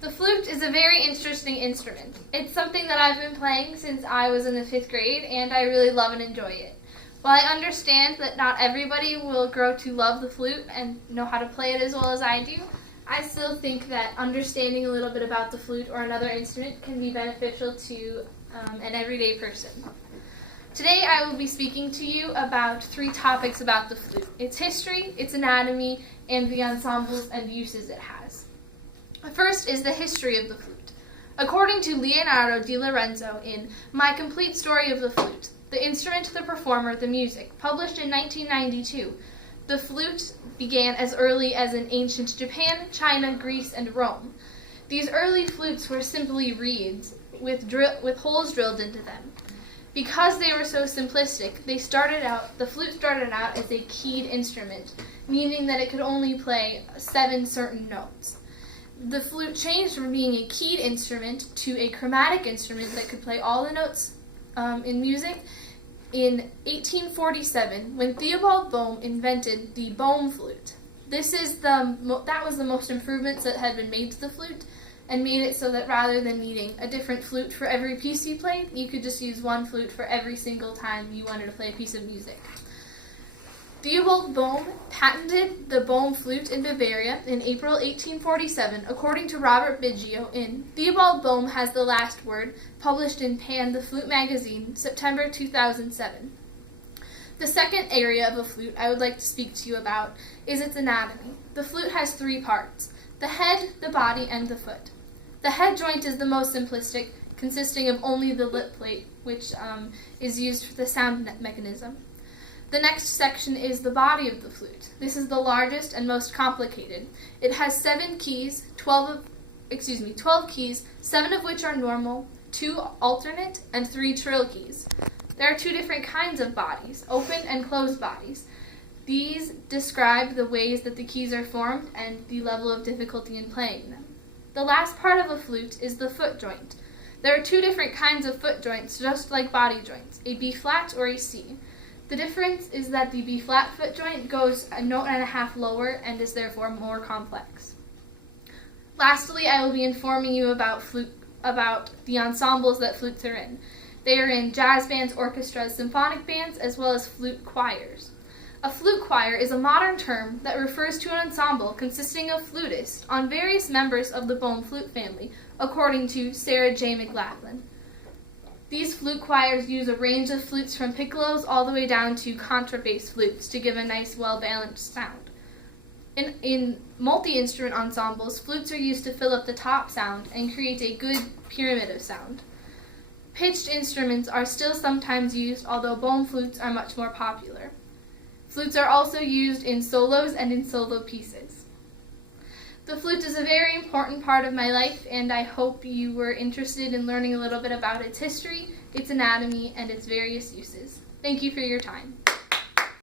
The flute is a very interesting instrument. It's something that I've been playing since I was in the 5th grade, and I really love and enjoy it. While I understand that not everybody will grow to love the flute and know how to play it as well as I do, I still think that understanding a little bit about the flute or another instrument can be beneficial to an everyday person. Today I will be speaking to you about 3 topics about the flute: its history, its anatomy, and the ensembles and uses it has. First is the history of the flute. According to Leonardo di Lorenzo in My Complete Story of the Flute, the instrument, the performer, the music, published in 1992, the flute began as early as in ancient Japan, China, Greece, and Rome. These early flutes were simply reeds with holes drilled into them. Because they were so simplistic, the flute started out as a keyed instrument, meaning that it could only play 7 certain notes. The flute changed from being a keyed instrument to a chromatic instrument that could play all the notes in music in 1847, when Theobald Boehm invented the Boehm flute. That was the most improvements that had been made to the flute, and made it so that rather than needing a different flute for every piece you played, you could just use one flute for every single time you wanted to play a piece of music. Theobald Boehm patented the Boehm flute in Bavaria in April 1847, according to Robert Biggio in Theobald Boehm Has the Last Word, published in Pan, the Flute magazine, September 2007. The second area of a flute I would like to speak to you about is its anatomy. The flute has 3 parts: the head, the body, and the foot. The head joint is the most simplistic, consisting of only the lip plate, which is used for the sound mechanism. The next section is the body of the flute. This is the largest and most complicated. It has 7 keys, 12 keys, 7 of which are normal, 2 alternate, and 3 trill keys. There are 2 different kinds of bodies, open and closed bodies. These describe the ways that the keys are formed and the level of difficulty in playing them. The last part of a flute is the foot joint. There are 2 different kinds of foot joints, just like body joints, a B-flat or a C. The difference is that the B-flat foot joint goes a note and a half lower and is therefore more complex. Lastly, I will be informing you about the ensembles that flutes are in. They are in jazz bands, orchestras, symphonic bands, as well as flute choirs. A flute choir is a modern term that refers to an ensemble consisting of flutists on various members of the Boehm flute family, according to Sarah J. McLachlan. These flute choirs use a range of flutes from piccolos all the way down to contrabass flutes to give a nice, well-balanced sound. In multi-instrument ensembles, flutes are used to fill up the top sound and create a good pyramid of sound. Pitched instruments are still sometimes used, although Boehm flutes are much more popular. Flutes are also used in solos and in solo pieces. The flute is a very important part of my life, and I hope you were interested in learning a little bit about its history, its anatomy, and its various uses. Thank you for your time.